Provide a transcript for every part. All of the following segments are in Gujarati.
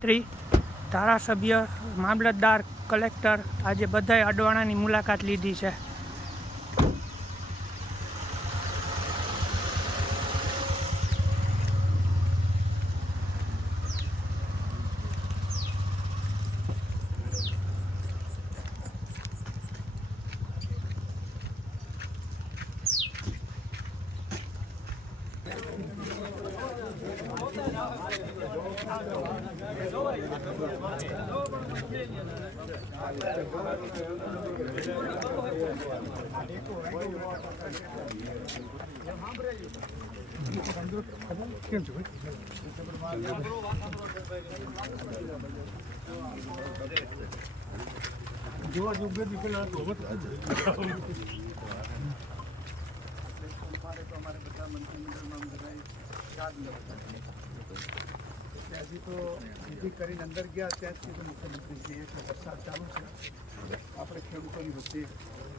મંત્રી, ધારાસભ્ય, મામલતદાર, કલેક્ટર આજે બધાએ અડવાણાની મુલાકાત લીધી છે. ત્યાંથી તો વિધિ કરીને અંદર ગયા ત્યાંથી તો મુખ્યમંત્રીશ્રીએ કે વરસાદ ચાલુ છે, આપણે ખેડૂતોની વચ્ચે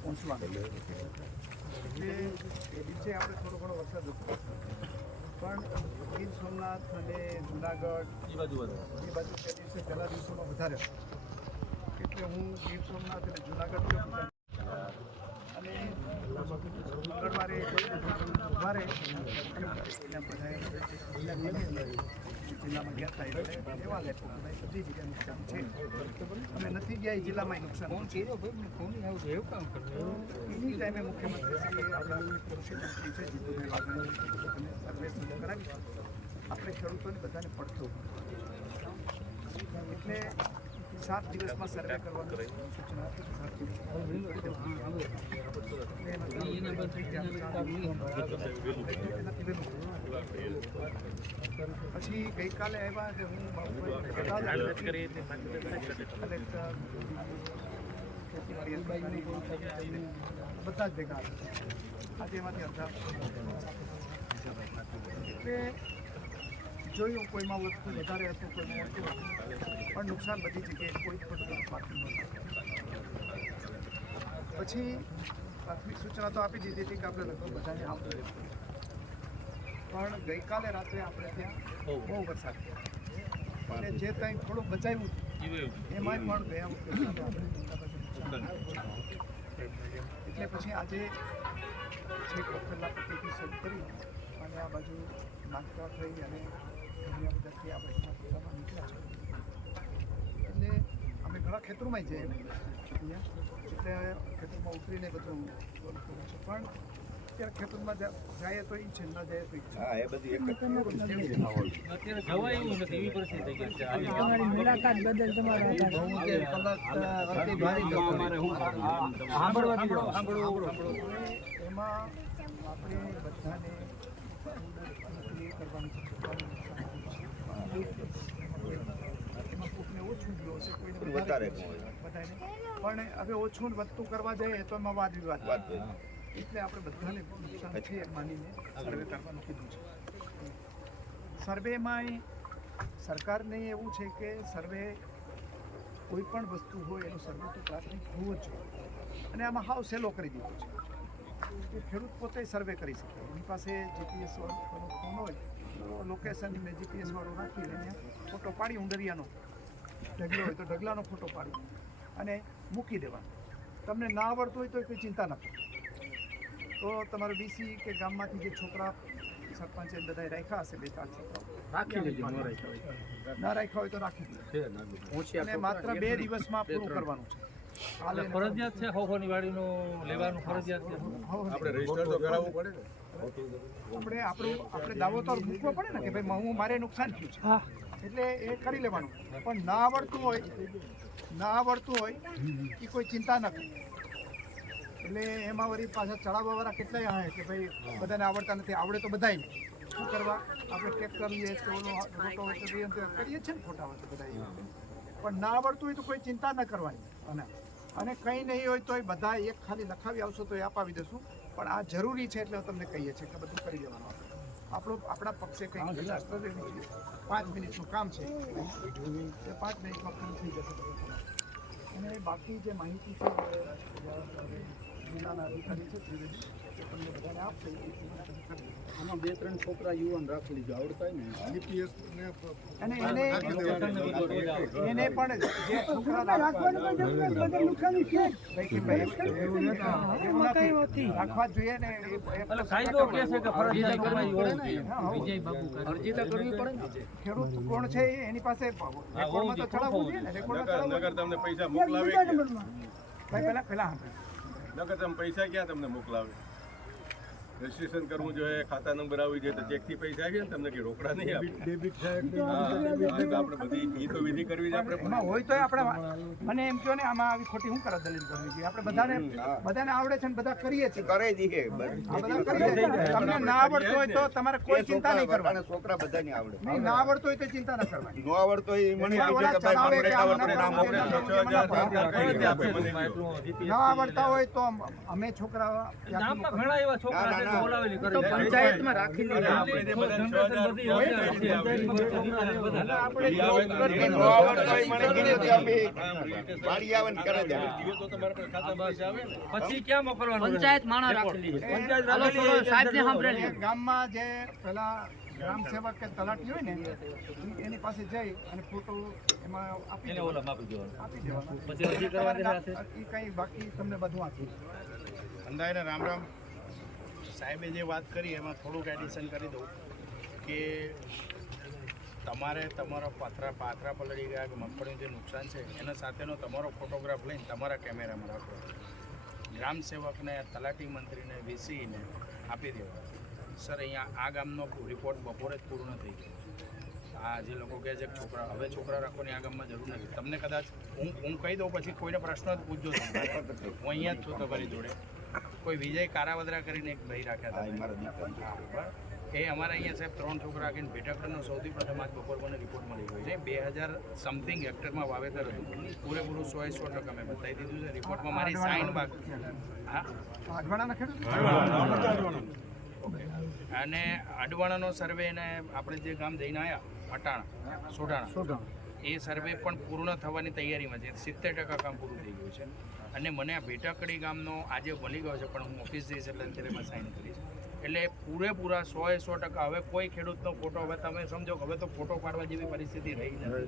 પહોંચવાનું એટલે એ દિવસે આપણે થોડો ઘણો વરસાદ હતો, પણ ગીર સોમનાથ અને જુનાગઢ એ બાજુ તે દિવસે પહેલા દિવસોમાં વધારે હતો. એટલે હું ગીર સોમનાથ અને જુનાગઢ અને મંગળવારે બુધવારે જિલ્લામાં ગયા હતા એટલે એવા લેતા બધી જગ્યાએ નુકસાન છે. અમે નથી ગયા એ જિલ્લામાં નુકસાન છે. એની ટાઈમે મુખ્યમંત્રીશ્રીએ આપણા કૃષિ મંત્રી છે જીતુભાઈ વાઘાણી સર્વે શરૂ કરાવી આપણે ખેડૂતોને બધાને પડતો એટલે 7 દિવસમાં સર્વે કરવાનું સૂચના પછી ગઈકાલે આવ્યા કે હું બધા જ ભેગા આજે એમાંથી અડધા એટલે જોયું કોઈમાં વસ્તુ વધારે હતું, કોઈમાં ઓછું હતું, પણ નુકસાન બધી જગ્યાએ કોઈ પણ બાકી નહોતું. પછી પ્રાથમિક સૂચના તો આપી દીધી હતી કે આપણે લગભગ બધાને આવતું રહેતું, પણ ગઈકાલે રાત્રે આપણે ત્યાં બહુ વરસાદ થયો અને જે કંઈ થોડુંક બચાવ્યું એમાં પણ ગયા એટલે પછી આજે છેક વખતના પટ્ટીથી શરૂ કરી અને આ બાજુ નાગતા થઈ અને ઘણા બધાથી આપણે ખેતરમાં નીકળ્યા છે. એટલે અમે ઘણા ખેતરોમાં જઈએ અહીંયા, એટલે ખેતરમાં ઉતરીને બધું કરું છું, પણ અત્યારે ખેતરમાં જાય તો એ છે, ન જાય તો એ બધી મુલાકાત બદલ એમાં આપણે બધાને કરવાની એમાં કોઈને ઓછું ગયો હશે, કોઈને વધારે બધાને, પણ હવે ઓછું વધતું કરવા જઈએ તો એમાં વાદ વિવાદ, એટલે આપણે બધાને નુકસાન છે માનીને સર્વે કરવાનું કીધું છે. સર્વેમાં સરકારને એવું છે કે સર્વે કોઈ પણ વસ્તુ હોય એનો સર્વે તો પ્રાથમિક હોવો જ જોઈએ, અને આમાં હાવ સહેલો કરી દીધો છે કે ખેડૂત પોતે સર્વે કરી શકે. એની પાસે જીપીએસ વાળો ફોન હોય તો લોકેશન મેં જીપીએસ વાળો રાખીને અહીંયા ફોટો પાડી ઉંડરિયાનો ઢગલો હોય તો ઢગલાનો ફોટો પાડી અને મૂકી દેવાનો. તમને ના આવડતું હોય તો કોઈ ચિંતા ન કરો, તો તમારો ડીસી કે ગામમાંથી જે છોકરા સરપંચે બધાએ રાખ્યા હશે 2-4 છોકરાઓ રાખી લેજો, ના રાખ્યા હોય તો રાખી દો, અને માત્ર 2 દિવસમાં પૂરું કરવાનું છે. ફરજિયાત છે હોની વાડીનું લેવાનું ફરજિયાત છે. આપણે રજીસ્ટર તો કરાવવું પડે ને, આપણે દાવો તો મૂકવો પડે ને કે ભાઈ હું મારે નુકસાન થયું છે, એટલે એ કરી લેવાનું. પણ ના આવડતું હોય એ કોઈ ચિંતા ન કરે. એટલે એમાં વળી પાછા ચડાવવાવાળા કેટલાય આવે કે ભાઈ બધાને આવડતા નથી, આવડે તો બધાય શું કરવા, આપણે ટ્રેક્ટર લઈએ તો રોટો કરીએ છીએ ને ખોટા વખતે બધા, પણ ના આવડતું હોય તો કોઈ ચિંતા ન કરવાની. અને કંઈ નહીં હોય તો એ બધા એક ખાલી લખાવી આવશો તો એ અપાવી દેશું, પણ આ જરૂરી છે એટલે તમને કહીએ છીએ કે બધું કરી લેવાનું. આપણા પક્ષે કંઈ 5 મિનિટનું કામ છે, એ 5 મિનિટમાં પૂરું થઈ જશે. અને બાકી જે માહિતી છે જિલ્લાના અધિકારી છે ત્રિવેદી તમને બધાને આપશે આમાં 2-3 છોકરા યુવાન રાખી લીધો આવડતા હોય ને જીપીએસ અને એને પણ જે છોકરા રાખવા જોઈએ ને એટલે કાયદો કહે છે કે ફરજિયાત કરવી પડે ને અરજી તો કરવી પડે ને ખેડૂત કોણ છે એની પાસે રેકોર્ડમાં તો ચડાવવું જોઈએ ને રેકોર્ડમાં નગર તમને પૈસા મોકલાવે પહેલા નગર તમે પૈસા ક્યાં તમને મોકલાવે રજીસ્ટ્રેશન કરવું જોઈએ ખાતા નંબર આવવી જોઈએ તો ચેકથી પૈસા આવે ને તમને કે રોકડા નહીં આપે ડેબિટ આપણે બધી એ તો વિધિ કરવી છે આપણે એમાં હોય તો આપણે મને એમ કહો ને આમાં આવી ખોટી હું કરવા દલીલ કરવી જોઈએ આપણે બધાને આવડે છે ને બધા કરીએ છીએ કરે દીએ આ બધા કરીએ છીએ તમને ના આવડતું હોય તો તમારે કોઈ ચિંતા નહીં કરવાની છોકરા બધાને આવડે નહીં ના આવડતું હોય તો ચિંતા ન કરવાની નો આવડતો હોય મને ના આવડતા હોય તો અમે છોકરા ગામમાં ઘણા એવા છોકરા છે કે બોલાવેલી કરે છે. પંચાયતમાં રાખી લીધા આપણે જનરેશન બધી હવે પછી ક્યાં મોકલવાનું પંચાયત માણસ રાખેલી છે સાહેબને સાંભળેલી ગામમાં જે પેલા ગ્રામ સેવક કે તલાટી હોય ને એની પાસે જઈ અને ફોટો એમાં આપી એને ઓલા આપી દેવાનું આપી દેવાનો પછી અરજી કરવાની સાથે એ કઈ બાકી તમને બધું આપીશ અંદાજને રામ રામ સાહેબે જે વાત કરી એમાં થોડુંક એડિશન કરી દઉં કે તમારે તમારો પાથરા પલળી ગયા કે મગફળીનું જે નુકસાન છે એના સાથેનો તમારો ફોટોગ્રાફ લઈને તમારા કેમેરામાં રાખો ગ્રામ સેવકને તલાટી મંત્રીને વીસીને આપી દેવા સર અહીંયા આ ગામનો રિપોર્ટ બપોરે જ પૂર્ણ થઈ ગયો આ જે લોકો કહે છે કે છોકરા રાખવાની આ ગામમાં જરૂર નથી તમને કદાચ હું કહી દઉં પછી કોઈને પ્રશ્ન જ પૂછજો હું અહીંયા જ છું તમારી જોડે કોઈ વિજય કારાવદરા કરીને એક ભાઈ રાખ્યા હતા એ અમારા અહીંયા સાહેબ 3 છોકરા રાખીને ભેટાકડનો સૌથી પ્રથમ આજ બપોર મને રિપોર્ટ મળી ગયો છે 2000 સમથિંગ હેક્ટરમાં વાવેતર હતું પૂરેપૂરું 100% મેં બતાવી દીધું છે રિપોર્ટમાં મારી સાઇન બાકી હા અડવાણાના ખેડૂત અને અડવાણાનો સર્વે ને આપણે જે ગામ જઈને આવ્યા અટાણા સોઢાણા એ સર્વે પણ પૂર્ણ થવાની તૈયારીમાં છે 70% કામ પૂરું થઈ ગયું છે અને મને આ ભેટાકડી ગામનો આજે મળી ગયો છે પણ હું ઓફિસ જઈશ એટલે અત્યારે એમાં સાઇન કરીશ એટલે પૂરેપૂરા 100% હવે કોઈ ખેડૂતનો ફોટો હવે તમે સમજો કે હવે તો ફોટો પાડવા જેવી પરિસ્થિતિ રહી નથી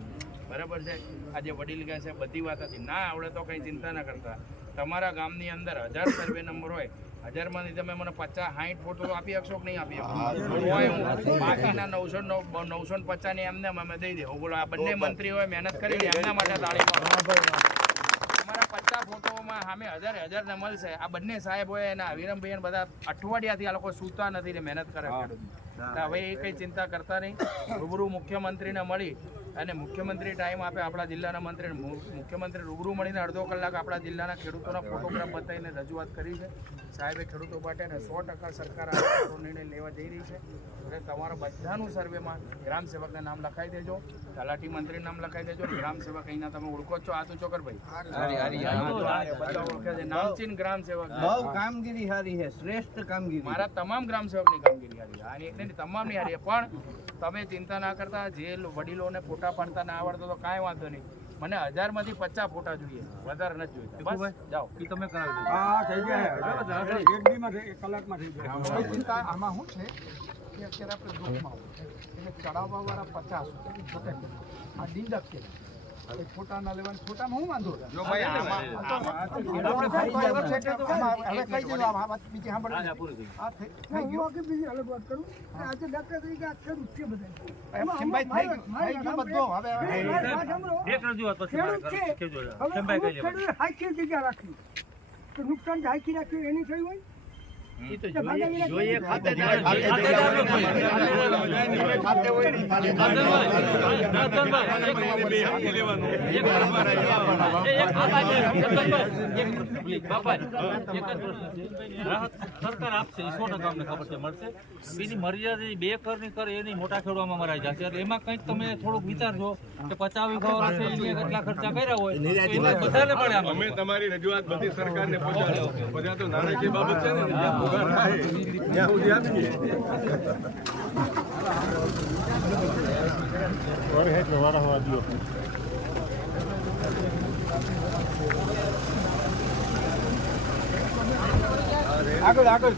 બરાબર છે આજે વડીલ ગયા છે બધી વાત હતી ના આવડે તો કંઈ ચિંતા ના કરતા તમારા ગામની અંદર 1000 સર્વે નંબર હોય 1000માંથી તમે મને 50-60 ફોટો આપી શકશો કે નહીં આપી શકો બાકીના 950 ને એમને અમે દઈ દે બોલો આ બંને મંત્રી હોય મહેનત કરી એમના માટે તાળી અમારા 50 ફોટોમાં સામે 1000 ને મળશે આ બંને સાહેબ હોય એના વિરમભાઈ બધા અઠવાડિયાથી આ લોકો સૂતા નથી ને મહેનત કરે હવે એ કંઈ ચિંતા કરતા નહીં રૂબરૂ મુખ્યમંત્રીને મળી અને મુખ્યમંત્રી ટાઈમ આપે આપણા જિલ્લાના મંત્રીને મુખ્યમંત્રી રૂબરૂ મળીને અડધો કલાક આપણા જિલ્લાના ખેડૂતોના ફોટોગ્રાફ બતાવીને રજૂઆત કરી છે સાહેબે ખેડૂતો માટે 100% સરકાર આ નિર્ણય લેવા જઈ રહી છે એટલે તમારા બધાનું સર્વેમાં ગ્રામ સેવકને નામ લખાઈ દેજો તલાટી મંત્રીનું નામ લખાઈ દેજો ગ્રામ સેવક અહીંના તમે ઓળખો છો આ તો ચોકરભાઈ બધા ઓળખે છે નામચીન ગ્રામ સેવક બહુ કામગીરી સારી છે શ્રેષ્ઠ કામગીરી મારા તમામ ગ્રામ સેવકની કામગીરી હારી છે આની એકની તમામની હારી છે પણ તમે ચિંતા ના કરતા જે વડીલોને ફોટા પાડતા ના આવડતો તો કાંઈ વાંધો નહીં મને 1000માંથી 50 ફોટા જોઈએ વધારે નથી જોઈતા બસ જાઓ એ તમે કરાવી કોઈ ચિંતા આમાં શું છે કે અત્યારે આપણે ગ્રુપમાં હોય એટલે ચડાવવાવાળા 50 આ ડીંડક છે એ ફોટા ના લેવાની ફોટામાં હું વાંધો હવે કહી દીધું આ વાત બીજી સાંભળો આ થઈ ગયું બધું હવે એક રજૂઆત પછી મારે કહેજો કેમ ભાઈ કહી લેવાનું હાઈકી જગ્યા રાખવી તો નુકસાન હાઈકી રાખ્યું એની થઈ હોય જોઈએ સરકાર આપશે 100% અમને ખબર છે મળશે એની મર્યાદા 2 કરની કર એની મોટા ખેડવામાં મરાઈ જશે એટલે એમાં કંઈક તમે થોડુંક વિચારજો કે 50 વીઘા હશે એની કેટલા ખર્ચા કર્યા હોય એમાં બધાને પડે અમે તમારી રજૂઆત બધી સરકારને પહોંચાડો બધા તો નાણાકીય બાબત છે ને જ્યાં ભોગા થાય ત્યાં સુધી આપીએ આગળ આગળ